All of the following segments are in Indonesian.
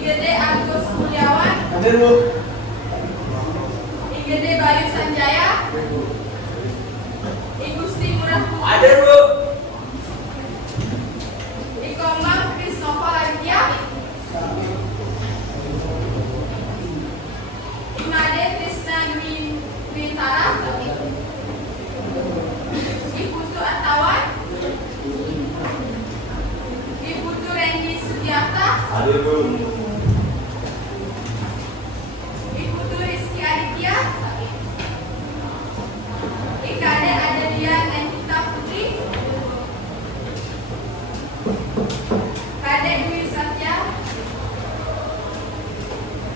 IGD Agus Mulyawan, Hadir Bu. IGD Bayu Sanjaya, Igusti Murah Putri, Hadir Bu. Ikomang Krisnova Laditya, Imade Krishna Dwintara, Iputu Atawan, Iputu Randy Sugiarta, Hadir Bu. Iputu Rizky Aditya, IKD Adelia Nandita Putri, KD Dwi Satya,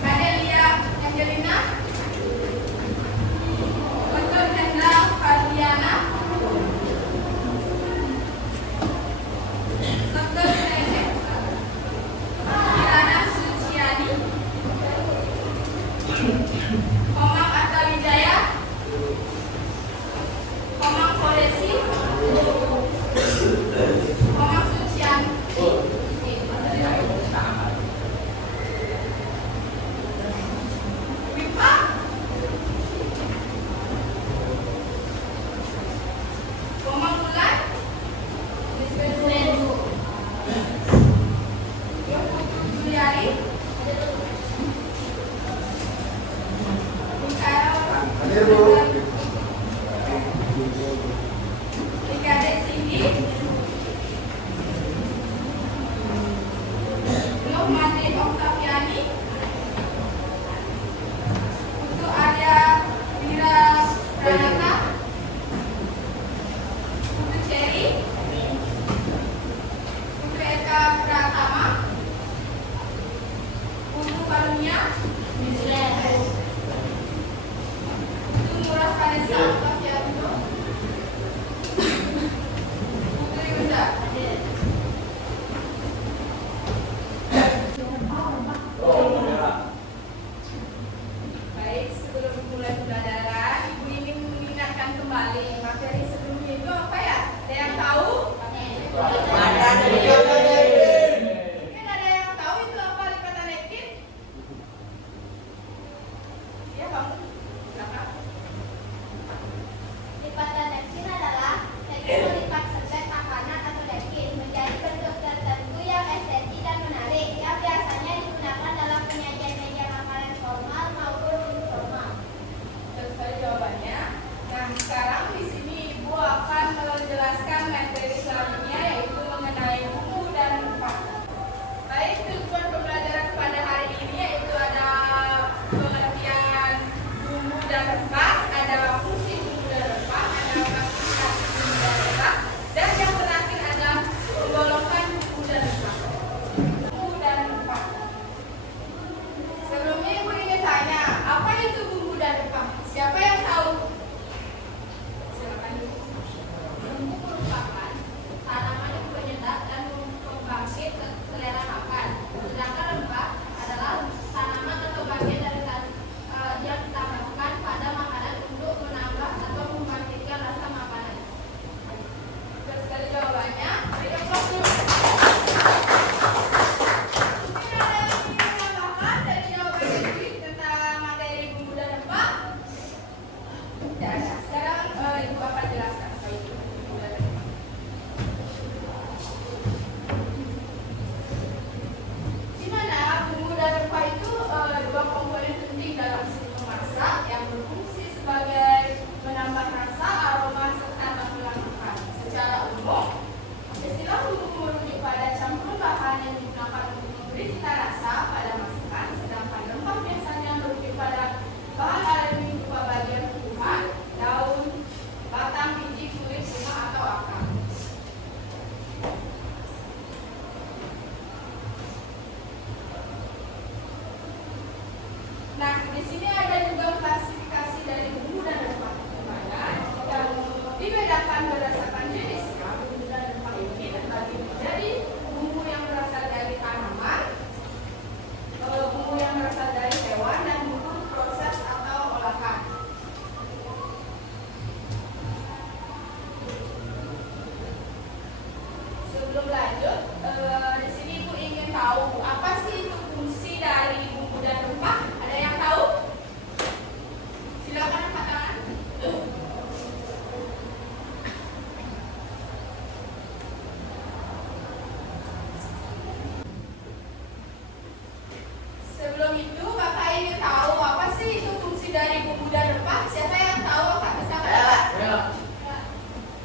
KD Lia Angelina, untuk Hendra Fadliana, Dr. Kirana Suciani, Komang Atta Wijaya, Komang Polisi, Komang Suciani, Wipa, Komang Bulan, Juliari, Hadir Bu. IKD Singgi, Nur Madri Oktaviani, untuk Arya Wira Pranata, untuk Cherry, untuk Eka Pratama, untuk Karunia, untuk Murah Vanessa Oktavianto, untuk Yuda. Baik, sebelum mulai pembelajaran, Ibu ingin mengingatkan kembali materi sebelumnya itu apa ya? Ada yang tahu? Mungkin ada yang tahu itu apa lipatan napkin? Iya, Bang. Silakan. Lipatan napkin adalah teknik melipat setek makanan atau napkin menjadi bentuk tertentu yang estetik dan menarik yang biasanya digunakan dalam penyajian meja makanan formal maupun informal. Betul sekali jawabannya. Nah, sekarang di sini Ibu akan menjelaskan materi selanjutnya yaitu mengenai bumbu dan rempah. Baik, tujuan pembelajaran pada hari ini yaitu ada pengertian bumbu dan rempah, ada fungsi bumbu dan rempah, ada klasifikasi bumbu dan rempah, dan yang terakhir ada penggolongan bumbu dan rempah. Bumbu dan rempah. Sebelumnya Ibu ingin tanya, apa itu bumbu dan rempah? Siapa yang tahu? Silakan Ibu. Bumbu merupakan tanaman yang penyedap dan pembangkit selera makan. Sedangkan rempah adalah tanaman atau bagian dari yang ditambahkan pada makanan untuk menambah atau membangkitkan rasa makanan. Betul sekali jawabannya. Beri aplaus dulu. Mungkin ada yang ingin menambahkan dari jawaban Ibu tentang materi bumbu dan rempah? Tidak ada. Sekarang Ibu akan jelaskan apa itu bumbu dan rempah. Di mana bumbu dan rempah itu dua komponen penting dalam seni memasak yang berfungsi sebagai menambah rasa, aroma, serta tampilan makan. Secara umum, istilah bumbu merujuk pada campuran bahan yang digunakan untuk memberi cita rasa pada masakan, sedangkan rempah biasanya merujuk pada bahan alami berupa bagian tumbuhan, daun, batang, biji, kulit, bunga, atau akar. Nah, di sini ada juga klasifikasi dari bumbu dan rempah, di mana yang dibedakan berdasarkan jenisnya. Bumbu dan rempah ini terbagi menjadi bumbu yang berasal dari tanaman, bumbu yang berasal dari hewan, dan bumbu proses atau olahan. Sebelum lanjut, di sini Ibu ingin tahu apa sih itu fungsi Sebelum itu, Bapak ingin tahu apa sih itu fungsi dari bumbu dan rempah? Siapa yang tahu? Kak bisa Kak?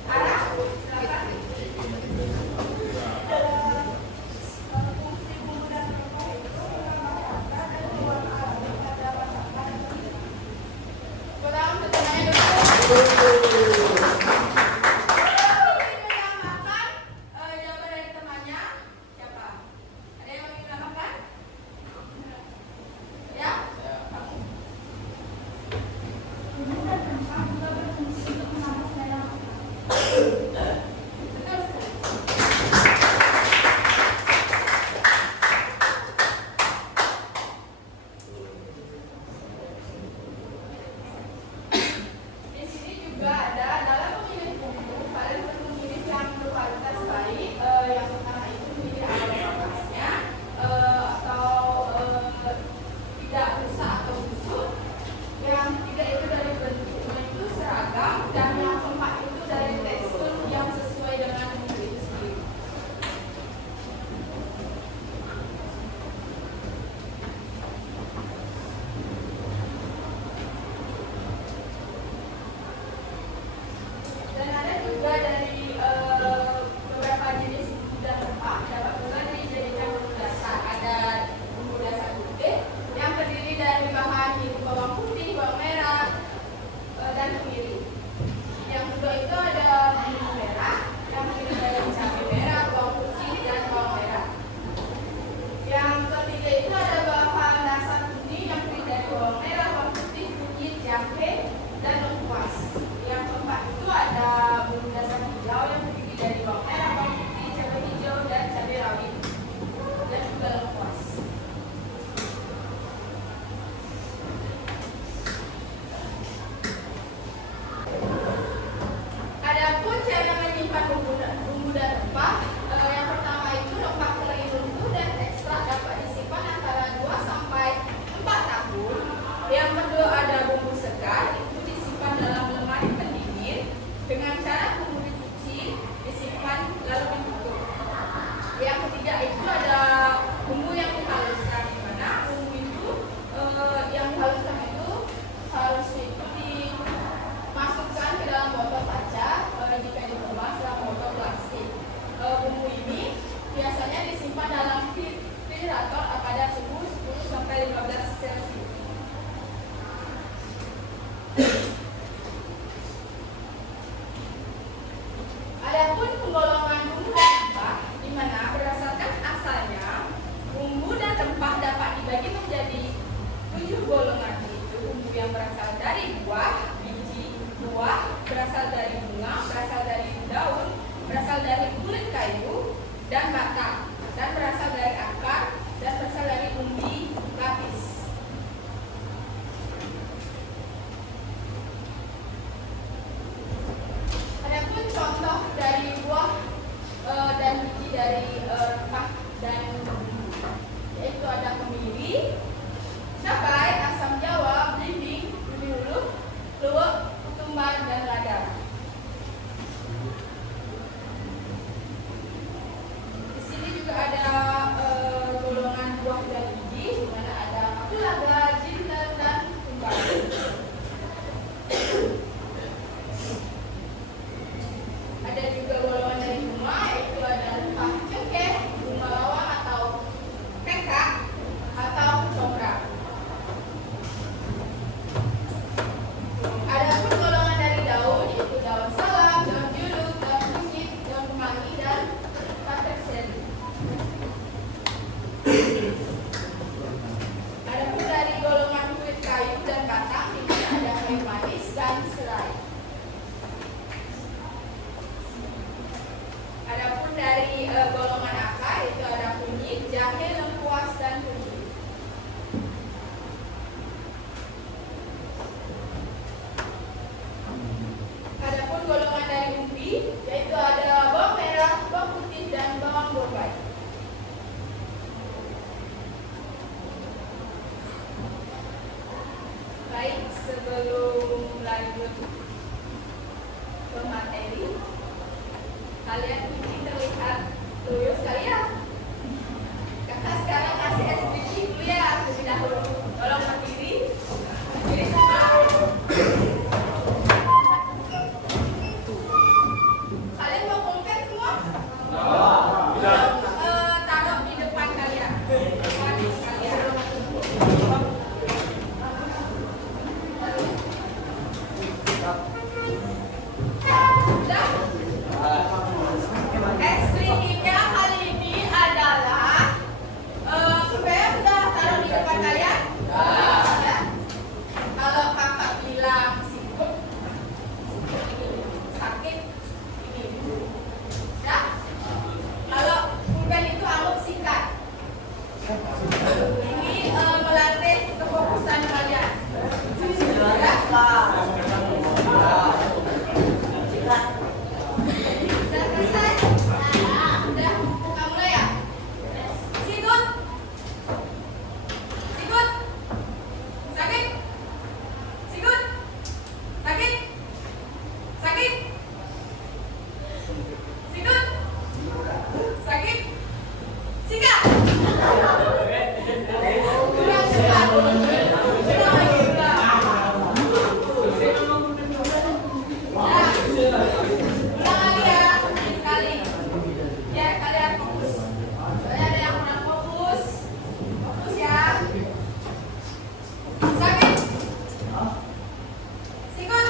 Ara? Silakan. Fungsi bumbu dan rempah itu menambah rasa dan nuansa alami pada masakan. Pertama, pertanyaannya dulu. Kakak sekarang kasih SPG dulu ya, terlebih dahulu. melatih kefokusan kalian. Ya. Sudah selesai? Sudah. Kita mulai ya? Sikut. Sikut. Sakit. Sikut. Sakit. Sakit. Sikut. Sakit. Sikat. Kurang cepat. Kurang lagi. Ulang lagi ya. Sekali. Biar kalian fokus. Soalnya ada yang kurang fokus. Fokus ya. Sakit. Sikut.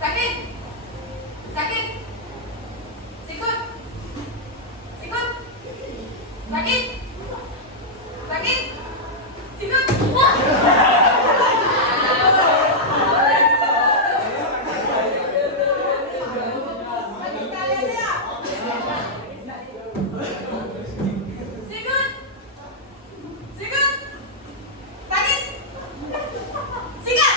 Sakit. Sakit. Sikut. Sikut. Sakit. Sakit. Sikut. Lagi sekali aja ya. Sikut. Sikut. Sakit. Sikat.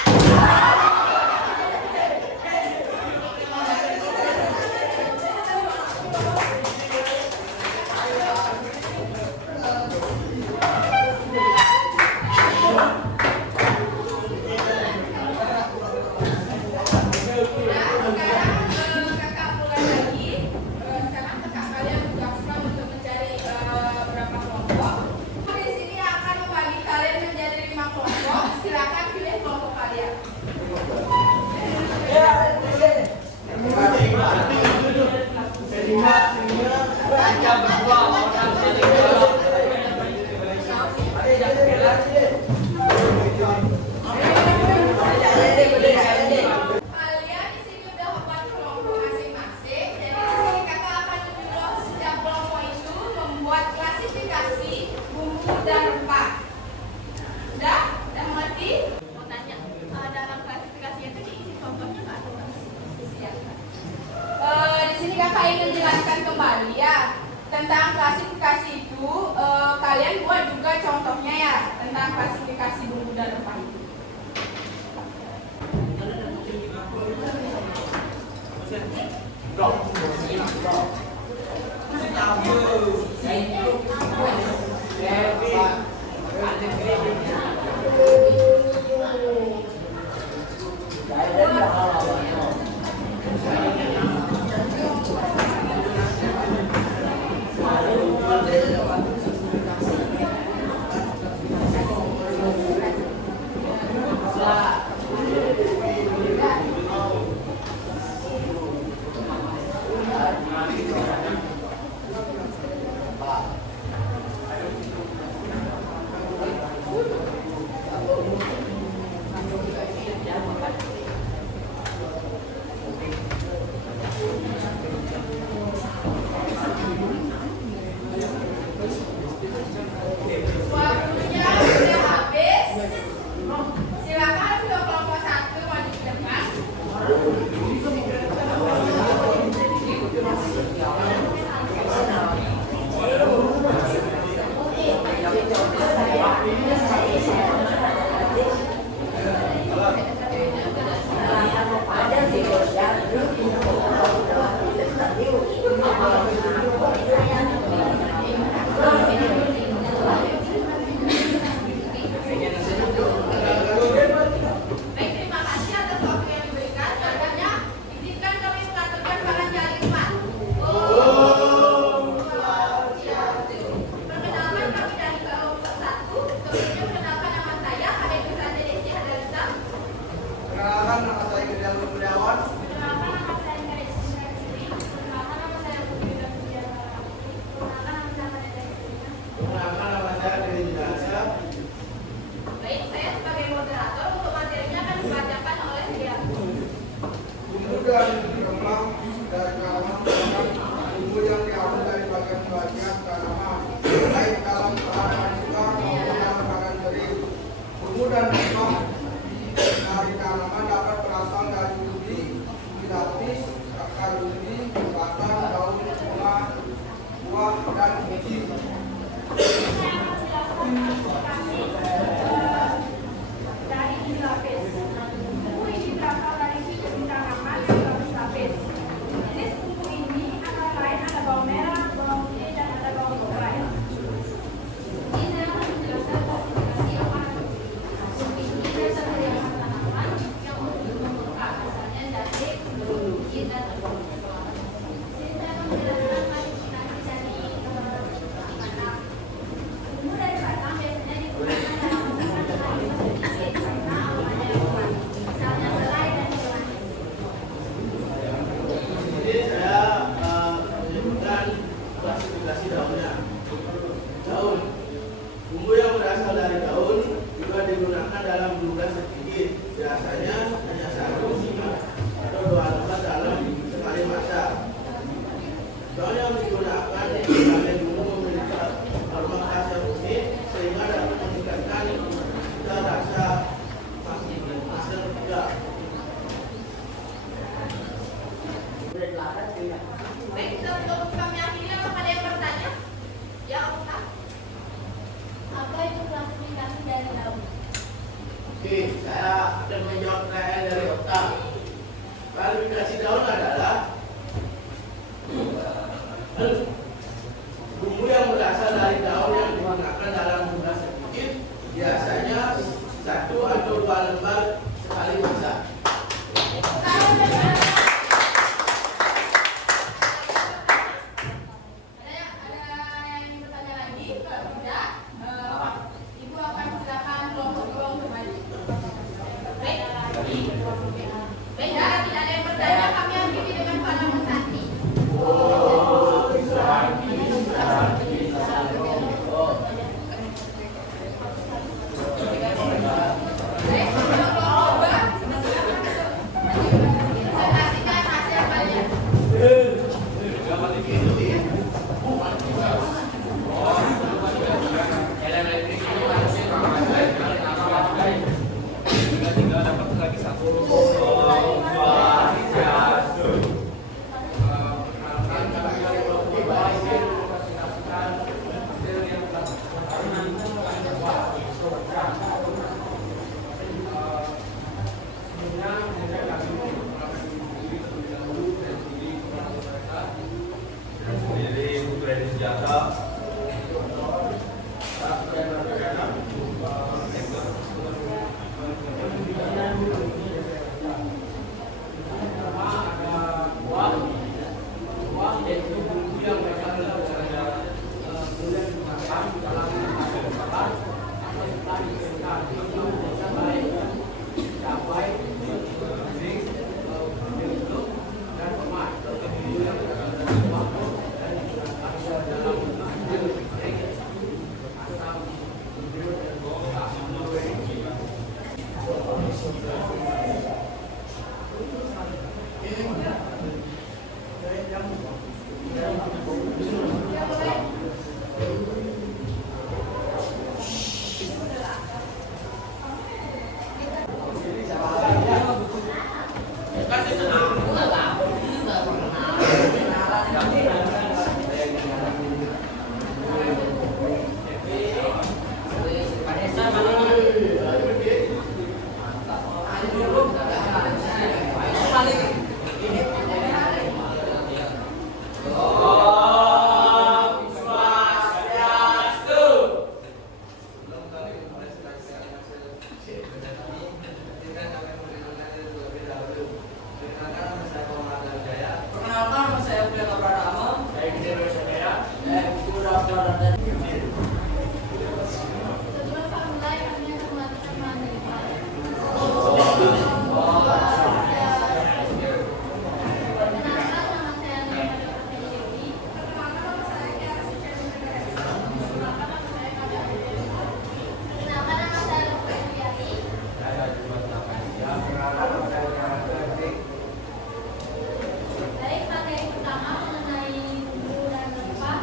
Nah, sekarang kakak mulai lagi. Sekarang kakak kalian tugaskan untuk mencari berapa kelompok. Di sini akan membagi kalian menjadi 5 kelompok. Silakan pilih kelompok kalian. Kalian di sini udah membuat kelompok masing-masing. Jadi di sini kakak akan menyuruh setiap kelompok itu membuat klasifikasi bumbu dan rempah. Udah? Udah mengerti? Mau tanya, dalam klasifikasi itu diisi contohnya nggak tuh? Di sini kakak ingin jelaskan kembali ya tentang klasifikasi itu. Kalian buat juga contohnya ya tentang klasifikasi bumbu dan rempah itu. Waktunya sudah habis. Silakan untuk kelompok 1 maju ke depan. Baik, terima kasih atas waktu yang diberikan. Selanjutnya, izinkan kami mengaturkan tangan jari 4. Perkenalkan kami dari kelompok 1. Sebelumnya perkenalkan nama saya, ada Ibu Santi Desi Hadalisa. Perkenalkan nama saya Gede Kurniawan. Perkenalkan nama saya Karis Syarifudri. Perkenalkan nama saya Putri Davidiana. Perkenalkan nama saya Dede Kurnia. Perkenalkan nama saya Dewi Jasa. Baik, saya sebagai moderator untuk materinya akan dibacakan oleh dia. Bumbu dan rempah dari tanaman bumbu yang diambil dari bagian-bagian tanaman, baik dalam keadaan segar maupun dalam keadaan kering. Bumbu dan rempah dari tanaman dapat berasal dari ubi, ubi lapis, akar ubi, batang, daun, bunga, buah, dan biji. Bumbu yang berasal dari daun juga digunakan dalam jumlah sedikit, biasanya hanya 1 atau 2 lembar dalam sekali masak. Daun yang digunakan sebagai bumbu memiliki aroma khas yang unik sehingga dapat meningkatkan cita rasa masak juga. Baik, sebelum kami akhiri, apakah ada yang bertanya? Ya, Okta. Apa itu klasifikasi dari daun? Oke, saya akan menjawab pertanyaan dari Okta. Klasifikasi daun adalah bumbu yang berasal dari daun yang digunakan dalam jumlah sedikit, biasanya 1 atau 2 lembar sekali masak. Ada yang bertanya lagi? Kalau tidak, Ibu akan silakan kelompok 2 untuk maju. Baik. Baik, jika tidak ada yang bertanya, kami akhiri dengan Pak Nama Santi. Baik, untuk kelompok 2, presentasikan hasil kalian. Sebelum kami mulai, kami akan melakukan mandikan. Perkenalkan, nama saya Nanda Dewi. Perkenalkan, nama saya Lukman Wiyati. Baik, materi pertama mengenai bumbu dan rempah.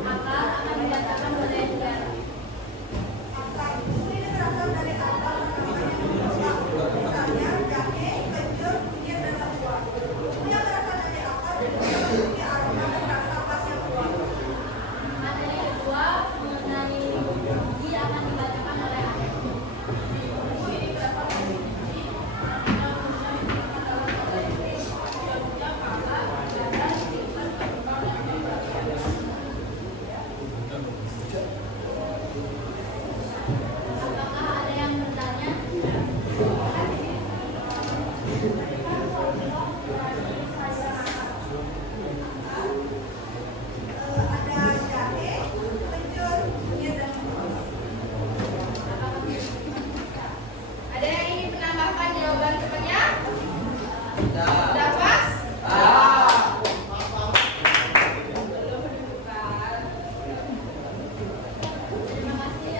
Akar akan dikatakan oleh negara. Materi kedua mengenai biji akan dibacakan oleh Ahmad. Bumbu ini berasal dari biji yang apakah ada yang bertanya? Ada yang ingin menambahkan jawaban temannya? Sudah pas? Belum menentukan. Terima kasih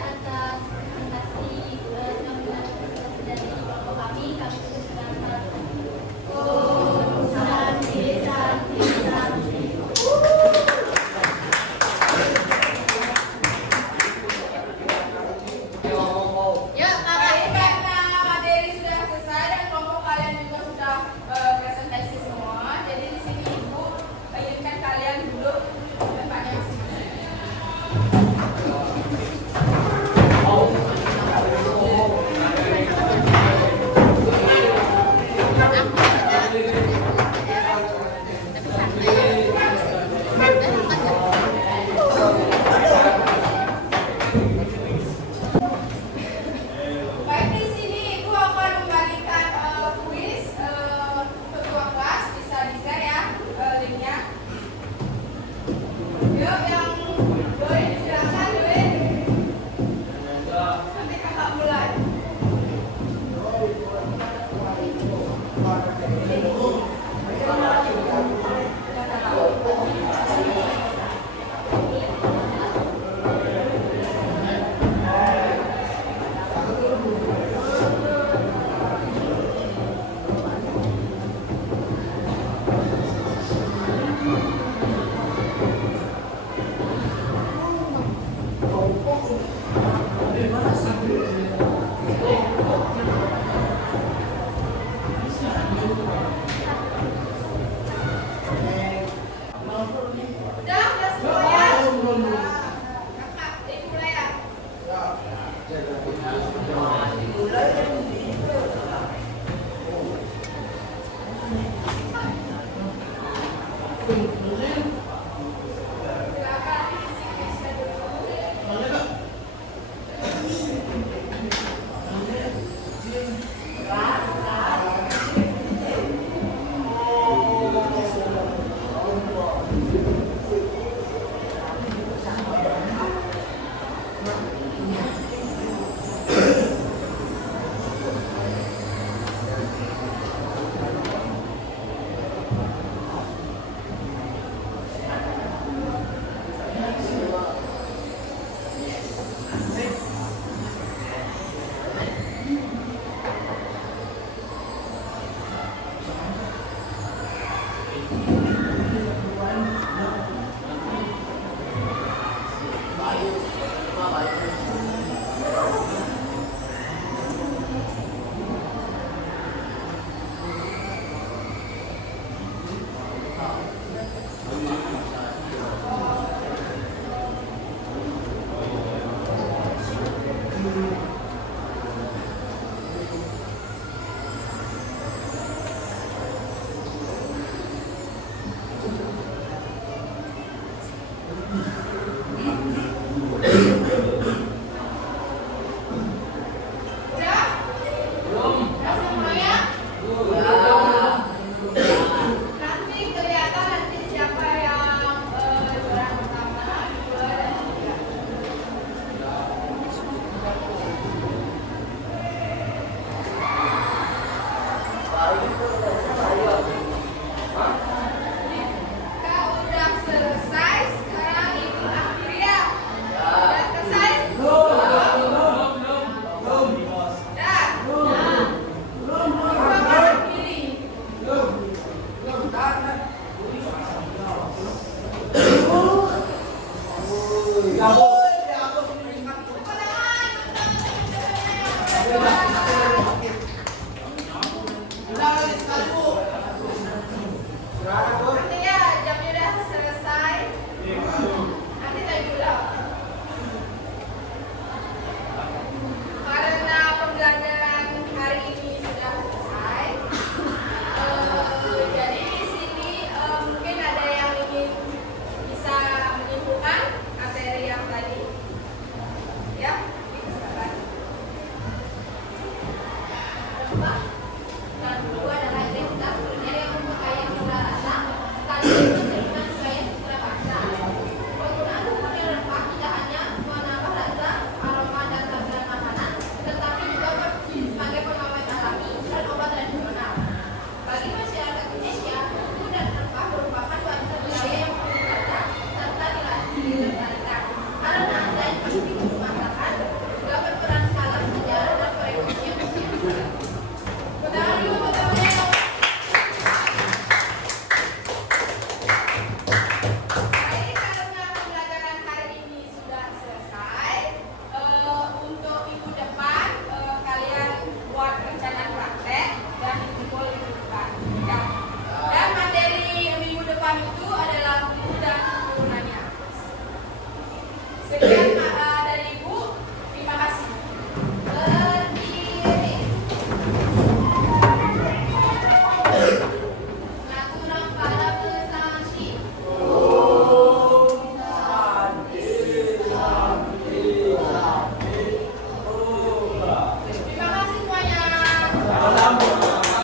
Udah semuanya. Kakak, dimulai ya. Silakan isi case-nya dulu. Udah? Udah semuanya? Nanti kelihatan nanti siapa yang juara pertama, kedua, dan ketiga. Kak udah selesai, sekarang ibu akhiri ya. Udah selesai? Dah. Ibu akhiri. Nanti ya jamnya udah selesai. Nanti lagi pulang. Karena pembelajaran hari ini sudah selesai, jadi di sini mungkin ada yang ingin bisa menyimpulkan materi yang tadi, ya? Silakan. Dan kedua adalah identitas kuliner yang mempunyai cita rasa sekaligus menjadikan budaya citra bangsa. Penggunaan bumbu yang rempah tidak hanya menambah rasa, aroma, dan tampilan makanan, tetapi juga sebagai pengawet alami dan obat tradisional. Bagi masyarakat Indonesia, bumbu dan rempah merupakan warisan budaya yang perlu dijaga serta dilestarikan. Karena selain pasti bumbu masakan, juga berperan dalam sejarah dan perekonomian masyarakat. Pertama dulu, pertamanya. Baik, karena pembelajaran hari ini sudah selesai, untuk minggu depan kalian buat rencana praktek dan dikumpul minggu depan. Ya. Dan materi minggu depan itu adalah buku dan turunannya. Sekian dari Ibu, terima kasih. Berdiri. Natural pada pesansi. Terima kasih semuanya.